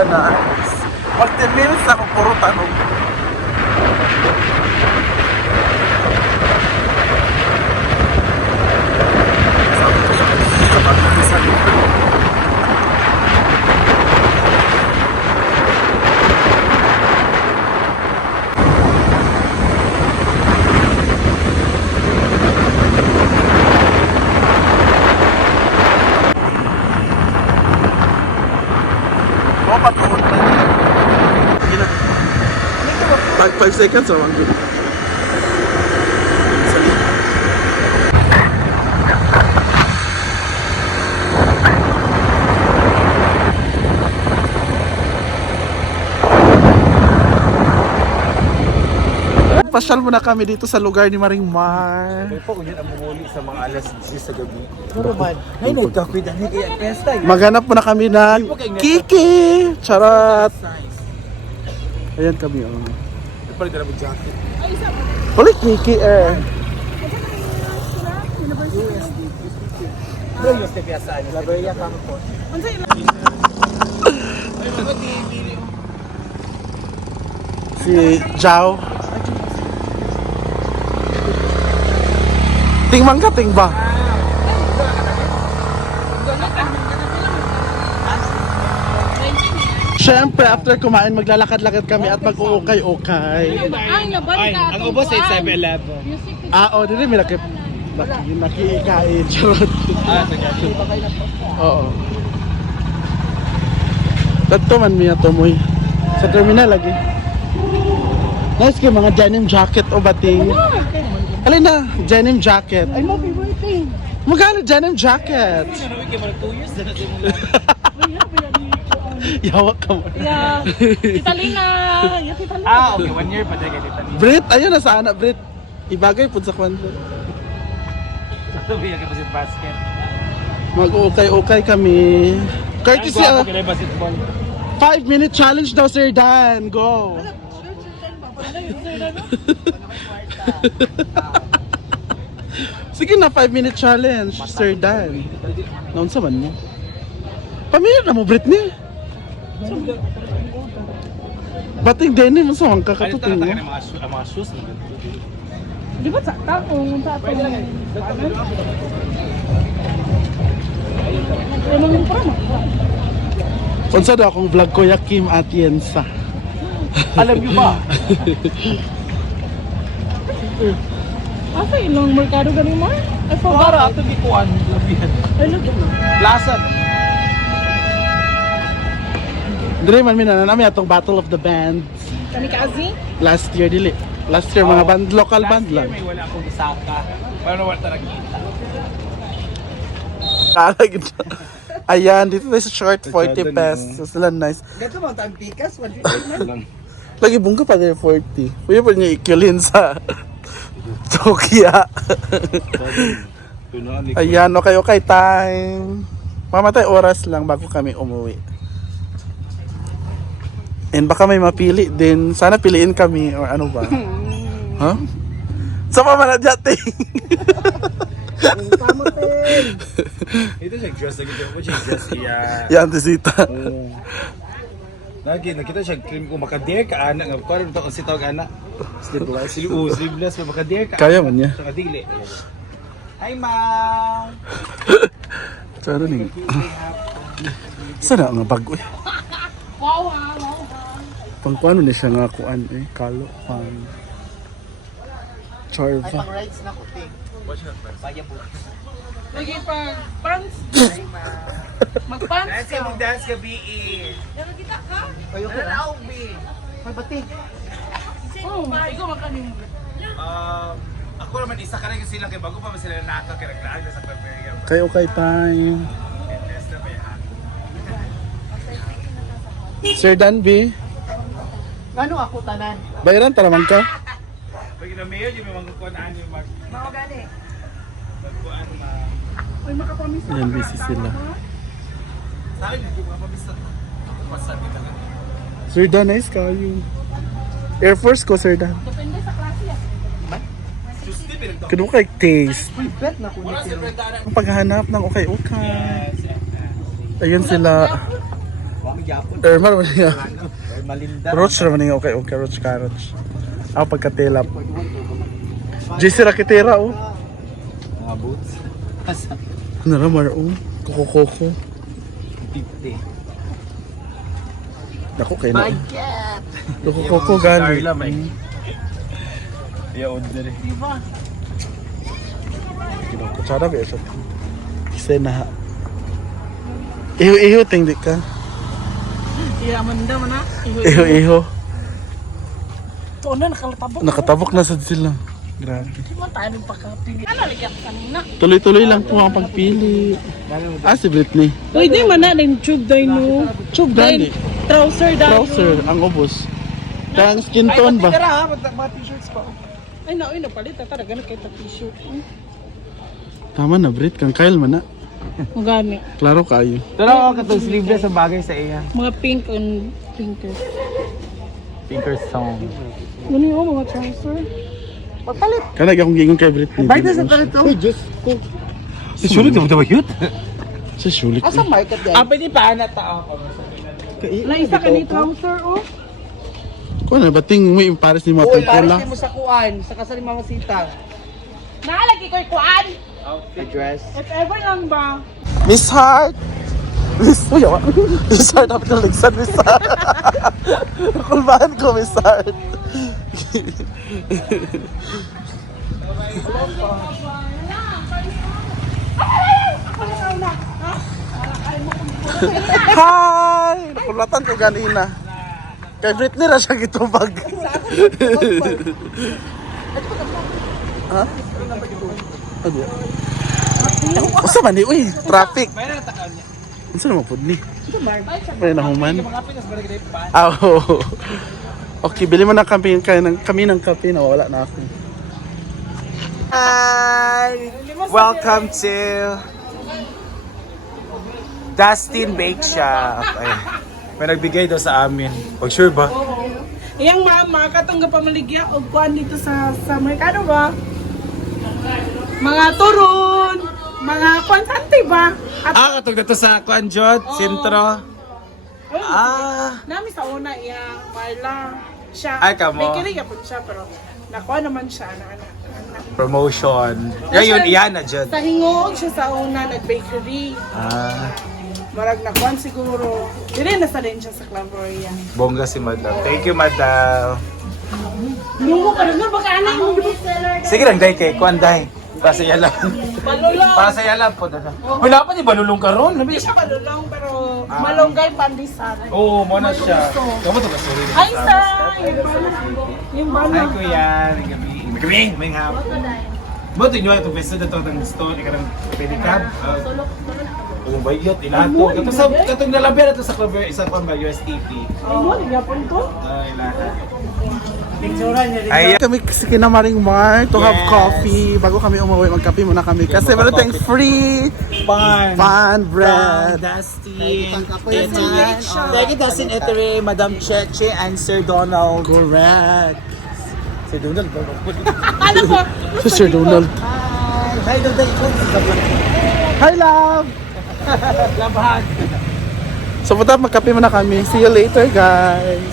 sila na. Mag 10 minutes na kung puro tanong. Like 5 seconds or 1 minute? Pasyal muna kami dito sa lugar ni Maring Mar. May po kunyan ang mumuli sa mga alas 10 sa gabi. Pero man, ay nagkakwit ang kaya pesta. Maghanap muna kami ng Kiki! Charot! Ayan kami, oh. Nagpalit na mo jacket. Ulit Kiki, eh. Bro, yung stepiyasaan. Laberya kami po. Si Jao. Tingman ka, ting ba? Siyempre, after kumain, maglalakad-lakad kami at mag-uukay-ukay. Ang ubos ay 7-Eleven. Oo, dito may nakiikain. Charot. Oo. Tato man miya tumoy. Sa terminal lagi. Nice kayo mga denim jacket o bating. Alin na, denim jacket. Ay mo, favorite. Magkano denim jacket? 2 years na natin mo. Yawa ka mo. Yeah. Tita Lina. Yeah, Tita Lina. Okay, 1 year pa tayo kay Tita Lina. Brit, ayun na sana, Brit. Ibagay po sa kwanto. Ito ba yung kapasit basket? Mag-ukay-ukay kami. Courtesy Ang of gwapo kaya basketball. 5-minute challenge daw, Sir Dan. Go! Sige na, 5-minute challenge, Sir Dan. Naunsa man mo? Pamilya na mo, Britney. Bating denim mo sa wangka Ano katutin talaga mo. ang mga shoes? Di ba sa takong Emang yung parang Unsa daw akong vlog ko, Kim Atienza. Alam niyo ba? asa ilang merkado ganing mo? Ay, Para pabara. ito di kuan. Labihan. Ay, lagi mo. Plaza. Dire man minanami atong Battle of the Bands. Kani Kazi? Last year dili. Last year mga band, local band lang. Last year may wala akong isaka. Paano wala talaga kita? Kalag ito. Ayan, dito tayo sa short 40 pesos. Sila nice. Gato mga tayong pikas, 150 Lagi bungka pa rin 40. Pwede pa niya ikilin sa Tokia. Ayan, okay time. Mamatay oras lang bago kami umuwi. And baka may mapili din. Sana piliin kami or ano ba? Huh? Sa pamanadyating. Ito siya dress lagi ko siya dress iya. Yan, tisita. Lagi nakita siya cream ko makader ka anak nga parang to si tawag anak. Sleeveless ka makader ka. Kaya man niya. Sa kadili. Hi ma'am. Saan ni? Sana nga bago eh. Wow. Pang paano niya siya nga kuan eh. Kalo, pang Charva. rides na ko ting. Watch out. Saya po. Lagi pa pants. Mag-pants Dance ka. ka mag-dance ka BE. Pero kita ka? Ayo ka na B. May bati. Oh, ikaw makanin mo. Ako naman isa ka lang sila kay bago pa sila naka kay naglaan sa Bavaria. Kayo okay time. Test na ba yan? Sir Dan B, Ano ako tanan? bayaran taraman ka? Pag na mayor yung mga kuan yung mag Mga gani. kuan ma. Ay, makapamis na. Ayan, busy sila. Sa akin hindi ko mapabisa. Masabi ka lang. Sir Dan, nice kayo. Air Force ko, Sir Dan. Depende sa klase yan. Justi pinagdok. Kano kay taste. Bet na ko ni Ang paghahanap ng okay-okay. Ayun sila. gyapon. Thermal man niya. Malinda. Roach naman niya. Okay, roach carrots. Ako pagkatelap. JC Rakitera, oh. Mga boots. Asa? Ano naman, oh. Koko-koko. 50. Ako kayo na. Koko-koko, gani. Starla, may. Yeah, order eh. Kutsara ba yun? Kasi na. Iho-iho, tingdi ka. Iya manda mana. Iho-iho. To na nakatabok. Nakatabok na sa sila. Grabe. Di man tayo nagpakapili. Ano lagi ako kanina? Tuloy-tuloy lang po ang pagpili. Ah, si Britney. Uy, di man na ning tube day no. Tube gani. Trouser daw. Trouser, ang ubos. Kaya ang skin tone ba? Mga t-shirts pa. Ay na, uy, napalit ata ganun kay ta t-shirt. Tama na, Brit. Kang Kyle man na. Ang gani. Klaro kayo. Pero ako katong sleeveless ang bagay sa iya. Mga pink and pinker. Pinker song. Ano yung mga trouser? Pagpalit. Kanag akong gingon kay Britney. Bayda sa talit to. Diyos ko. Si Sulit mo ba cute? Sa sulit. Asa market yan? Ah, pwede pa anak tao ko. Na isa ka ni trouser oh. Kung ano, bating may pares ni mga pula. mo sa kuan, sa kasal ni Mama Sita. Naalagi ko'y kuan. Address. If ever lang ba? Miss Heart! Miss Heart! Miss Heart, dapat yung ligsan, Miss Heart. Nakulbahan ko, Miss Heart. Hi! Nakulatan ko ganina. Kay Britney na siya gitubag. Ha? Ano? Usa man ni uy, traffic. Unsa naman pud ni? May nahuman. Ah, oo. Okay, bili mo na kami ng kape na wala na ako. Hi! Welcome to Dustin Bake Shop. Ay, May nagbigay daw sa amin. Pag sure ba? Iyang mama, katong pamaligya og kuan dito sa merkado ba? Mga turon, mga kuan sante ba? At Katong dito sa Kwanjot, Sentro. nami sa una iya Marla. Siya, Ay, kamo. bakery yapon siya pero nakuha naman siya na. Promotion. Ngayon, iyan na dyan. Sa hingog siya sa una nag-bakery. Marag na kuan siguro. Dire na sa rin siya sa Clavoria. Bongga si Madam. Thank you, Madam. Lungo ka rin na baka anay mo. Sige lang, day kay Kwan, day. Para sa yalan. Palulong. Para sa yalan po, dada. Wala pa ni balulong karon. Hindi siya palulong pero malunggay pandisan. Oo, mo na siya. Kamu to sorry. Hi, sir! Yung Hi, bala. kuya. May gabi. May hap. Buto nyo itong peso na ito ng store. Ika ng pedicab. Kung bayot, ilato. Katong nalabihan ito sa club, isa pa ba, USTP. Ay mo, yapon to. Ay, lahat. Ay, kami kasi kinamaring Mar to have Yes. coffee. Bago kami umuwi, magkape muna kami. Kasi meron tayong free pan bread. Dustin. Thank you, Dustin Etere, Madam Cheche, and Sir Donald. Correct. Si Donald ba? Alam ko, Sir Donald. Hi, Donald. Hi, love! Labahan. So, punta magkape muna kami. See you later, guys.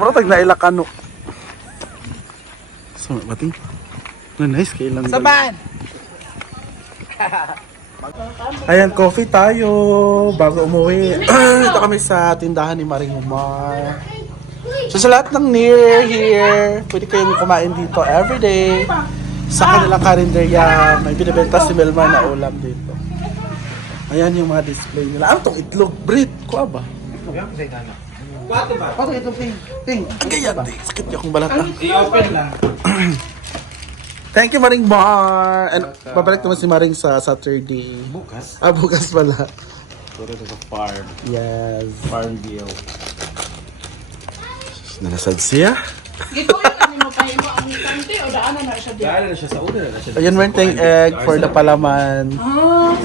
Mura tag nailakano. So, bating. Nice kailan. Saban! Ayan, coffee tayo bago umuwi. Dito kami sa tindahan ni Maring Umar. So sa lahat ng near here, pwede kayong kumain dito everyday. Sa kanilang karinderya, may binibenta si Melmar na ulam dito. Ayan yung mga display nila. Ano itong itlog? Brit? Kuha ba? Pato itong ping. Ang ganyan, di. Sakit yung akong balata. I-open lang. Thank you, Maring Mar. And babalik naman si Maring sa Saturday. Bukas. Bukas pala. Puro sa farm. Yes. Farm deal. Nalasad siya. gito yung mo pa yung ang kante o daanan na siya dito. Kaya na siya sa una na siya. Ayan, meron tayong egg for the palaman.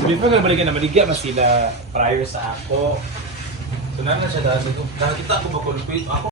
Sabi pa nga balikan na maligya mas sila prior sa ako. So na siya dahil nakita ko ba kulpit ako.